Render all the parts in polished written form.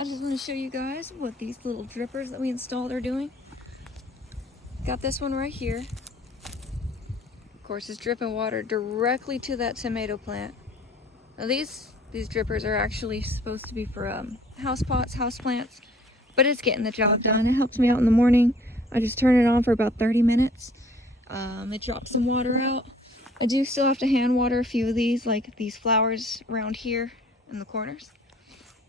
I just want to show you guys what these little drippers that we installed are doing. Got this one right here. Of course, it's dripping water directly to that tomato plant. Now these drippers are actually supposed to be for house pots, house plants, but it's getting the job done. It helps me out in the morning. I just turn it on for about 30 minutes. It drops some water out. I do still have to hand water a few of these, like these flowers around here in the corners.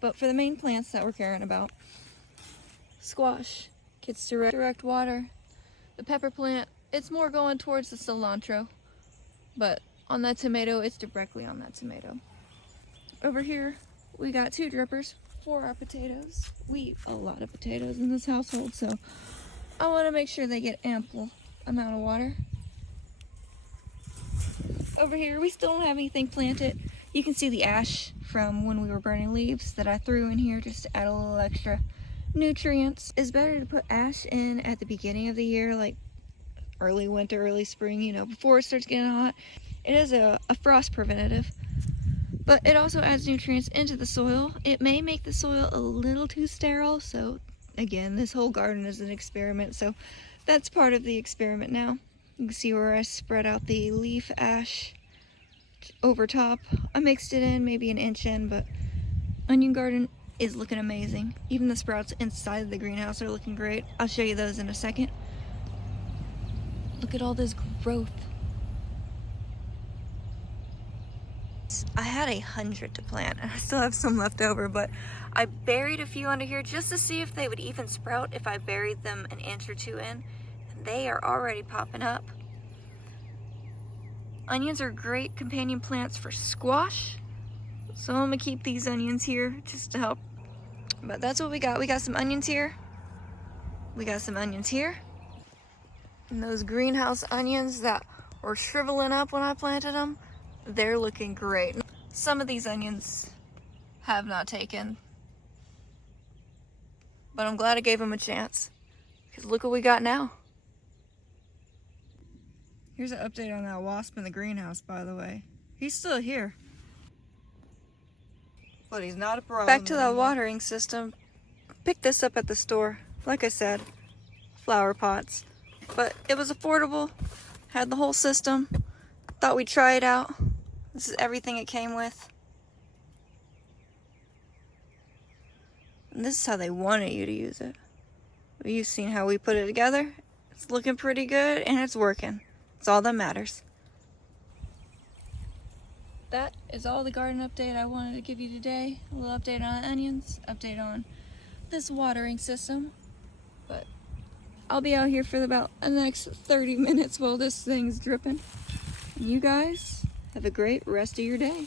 But for the main plants that we're caring about, squash gets direct water. The pepper plant, it's more going towards the cilantro, but on that tomato, it's directly on that tomato. Over here, we got 2 drippers for our potatoes. We eat a lot of potatoes in this household, so I want to make sure they get ample amount of water. Over here, we still don't have anything planted. You can see the ash from when we were burning leaves that I threw in here just to add a little extra nutrients. It's better to put ash in at the beginning of the year, like early winter, early spring, you know, before it starts getting hot. It is a frost preventative, but it also adds nutrients into the soil. It may make the soil a little too sterile, so again, this whole garden is an experiment, so that's part of the experiment now. You can see where I spread out the leaf ash over top. I mixed it in, maybe an inch in, but onion garden is looking amazing. Even the sprouts inside of the greenhouse are looking great. I'll show you those in a second. Look at all this growth. I had 100 to plant and I still have some left over, but I buried a few under here just to see if they would even sprout if I buried them an inch or 2 in. They are already popping up. Onions are great companion plants for squash, so I'm gonna keep these onions here just to help. But that's what we got. We got some onions here. We got some onions here. And those greenhouse onions that were shriveling up when I planted them, they're looking great. Some of these onions have not taken, but I'm glad I gave them a chance, because look what we got now. Here's an update on that wasp in the greenhouse, by the way. He's still here. But he's not a problem. Back to that watering system. Picked this up at the store. Like I said, flower pots. But it was affordable. Had the whole system. Thought we'd try it out. This is everything it came with. And this is how they wanted you to use it. But you've seen how we put it together. It's looking pretty good and it's working. It's all that matters. That is all the garden update I wanted to give you today. A little update on onions, update on this watering system. But I'll be out here for about the next 30 minutes while this thing's dripping. And you guys have a great rest of your day.